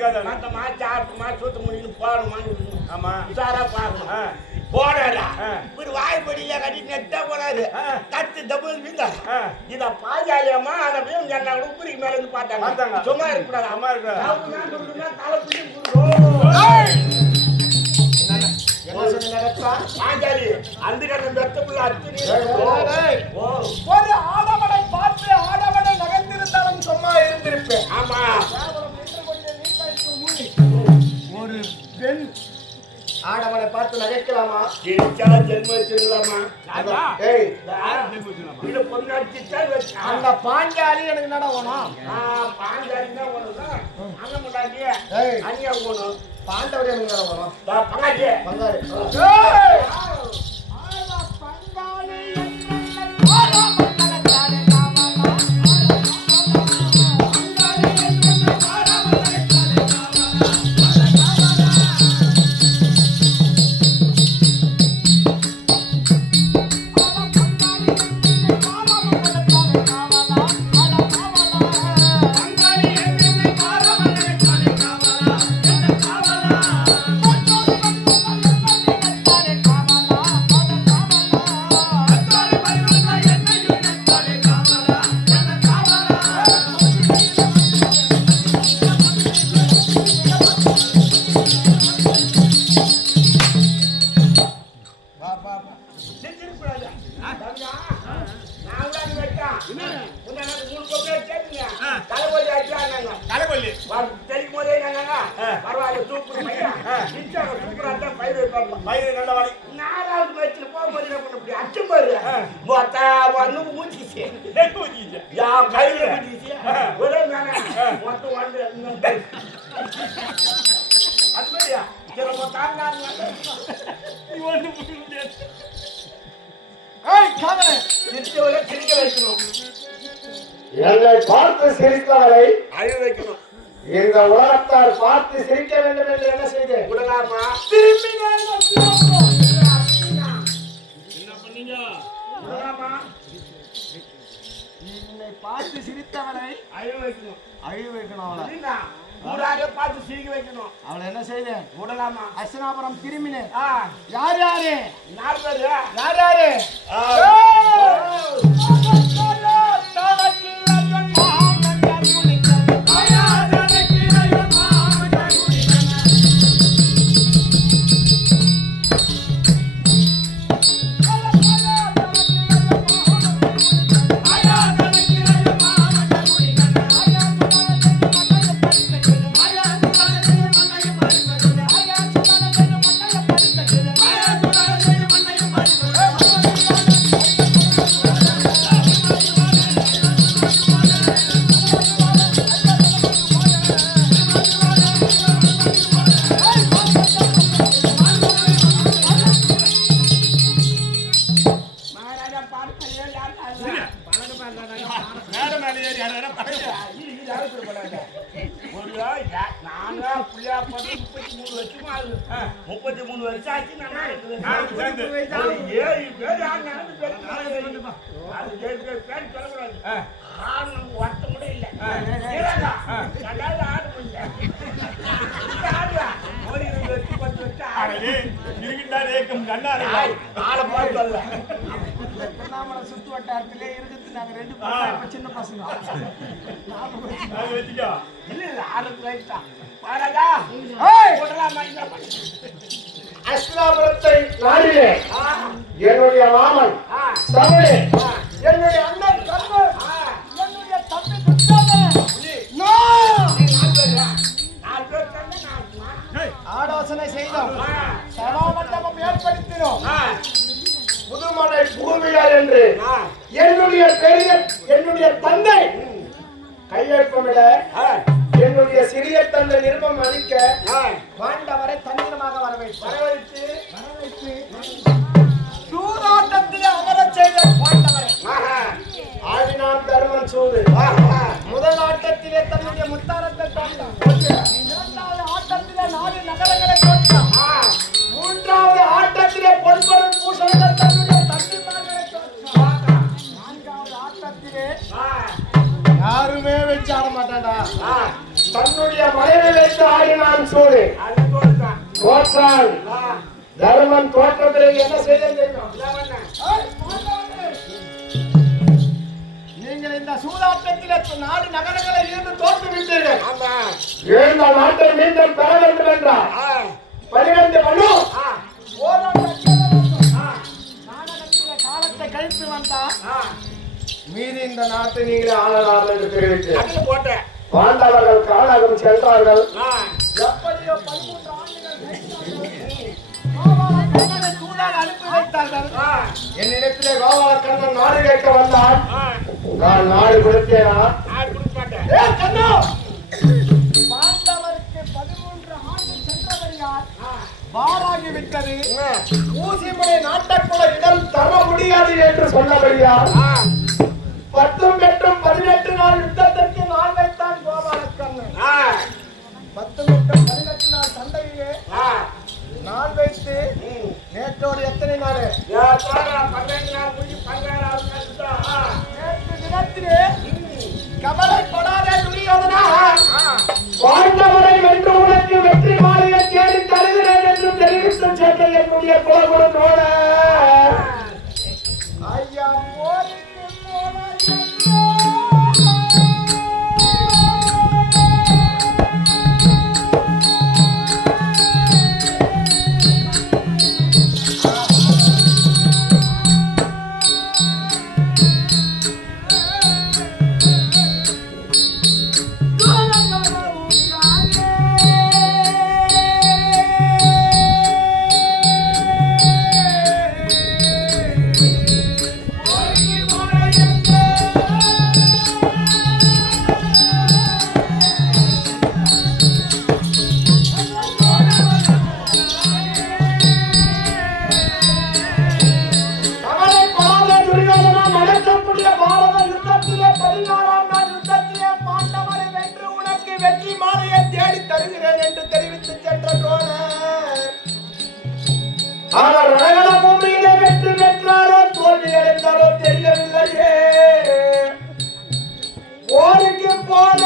தடுக்கலாதோ தடுக்குமா தடுக்காத மத்த மாச்சு ஆட்டு மாச்சு சூத்து முடிக்கணும் போகணுமான்னு இருக்கணும் ஆமா. உஷாரா பார்க்கணும். வாய்ப்படியில கட்டி நெட்டா டபுள் வீங்க ஆ. இத பாஜாலியம்மா அதை போய் சொன்னா கூட உப்புரிக்கு மேல இருந்து பார்த்தாங்க. சும்மா. அவங்க தான் கொடுக்கணும்னா தலை பிடிச்சி. என்ன? பாஞ்சாலி அந்த கண்ணன் பெத்த புள்ள அத்துணி பெண். ஆடவனை பார்த்து நகைக்கலாமா? கிழிச்சா ஜென்ம வச்சிடலாமா ஏய் இது பொண்ணடிச்சா வச்சா. அந்த பாஞ்சாலி எனக்கு நடவணும் பாஞ்சாலி தான் ஒண்ணுதான் அண்ணன் முன்னாடி ஏய். அண்ணியா போகணும். பாண்டவர் எனக்கு நடவணும் பங்காச்சி பங்காளி தலைவலி தெளிக்கும் போதே என்னங்க, பரவாயில்ல, சூப்பர் பையன். சூப்பரா இருந்தா பயிர் வைப்பாங்க. பயிர் நல்ல வாழை நாலாவது வயசுல போகும்போது என்ன பண்ண முடியும்? அச்சம் பாரு. மொத்த. நெட்டு ஊத்திக்கிச்சு. என் கையில ஊத்திக்கிச்சு. ஒரே மேல மொத்தம் ஒன்று. அது மாதிரியா? மொத்தம் தாண்டாங்க. நீ புரிய முடியாது. சிரிக்க வைக்கணும் என்னை பார்த்து சிரித்தவரை அழ வைக்கணும் இந்த உலகத்தார் பார்த்து சிரிக்க வேண்டும் என்று என்ன செய்தேன்? விடலாமா விடலாமா என்னை பார்த்து சிரித்தவனை அழ வைக்கணும். அழி வைக்கணும் அவளை ஊராரே பார்த்து சிரிக்க வைக்கணும். அவளை என்ன செய்தேன் விடலாமா? அஸ்னாபுரம் திரும்பினேன் ஆ. யார் யாரு? நாலு பேரு யார்? யாரு நானா புள்ளையா பார்த்து முப்பத்தி மூணு வருஷமா ஆகுது. முப்பத்தி மூணு வருஷம் ஆச்சு நானா ஏழு பேர் பேர் அது ஏழு பேர் பேர் சொல்லக்கூடாது ஆ. ஆறு நமக்கு வருத்தம் கூட இல்லை? ரெண்டாவது ஆடு முடியல. ஆடுவா? ஒரு இருபது வருஷம், பத்து வருஷம் ஆடு. அடடே, இருக்கின்றா ரேக்கம் கண்ணாரு. திருவண்ணாமலை சுத்து வட்டாரத்திலே இருக்குது நாங்க ரெண்டு சின்ன பசங்க அஸ்னாபுரத்தை நாடினே. என்னுடைய மாமன் ஆ. என்னுடைய அண்ணன் கண்ணு. என்னுடைய தம்பி ஆலோசனை செய்தோம். ஆ, சபா மண்டபம் ஏற்படுத்தினோம். ஆ, புதுமலை பூமியார் என்று என்னுடைய பெரிய என்னுடைய தந்தை கையெழுப்பமிட என்னுடைய சிறிய தந்தை அளிக்க ஆ. பாண்டவரை தந்திரமாக வரவேற்று. வரவழைத்து, வரவேற்று. சூதாட்டத்திலே அமரச் செய்த ஆஹா, ஆடினான் தர்மன் சூது. முதல் ஆட்டத்திலே தன்னுடைய முத்தாரத்தை தோற்றான் வைத்து ஆடினான் சூடு. தோற்றான் தர்மன் தோற்றத்திற்கு என்ன செய்ய தெரியும்? நீங்கள் இந்த சூதாட்டத்தில் நாடு நகரங்களை இருந்து தோற்று விட்டீர்கள். ஆமா. எழுந்த நாட்டை மீண்டும் பெற வேண்டும் என்றார் ஆ. பனிரெண்டு மனு காலத்தை கழித்து வந்தார் ஆ. மீறி இந்த நாட்டை நீங்களே ஆளலாம் என்று தெரிவித்து. அது போட்டேன். பாண்டவர்கள் கானகம் சென்றார்கள். என்னிடத்திலே கோபாலக்கண்ணன் நாடு கேட்க வந்தான். நான் நாடு கொடுத்தேனா? பாண்டவருக்கு பதிமூன்று ஆண்டு சென்றவரையார் ஆ. பாராகி விட்டது. ஊசிமுனை நாட்டக்குள்ள இடம் தர முடியாது என்று சொன்னபடியா பெற்றோர் எத்தனை நாள்? என்று தெரிவித்து சென்ற கோணர் அவர் ரணகல பூமியிலே வெற்றி பெற்றாரோ தோல்வி அடைந்தாரோ தெரியவில்லையே. போருக்கு போன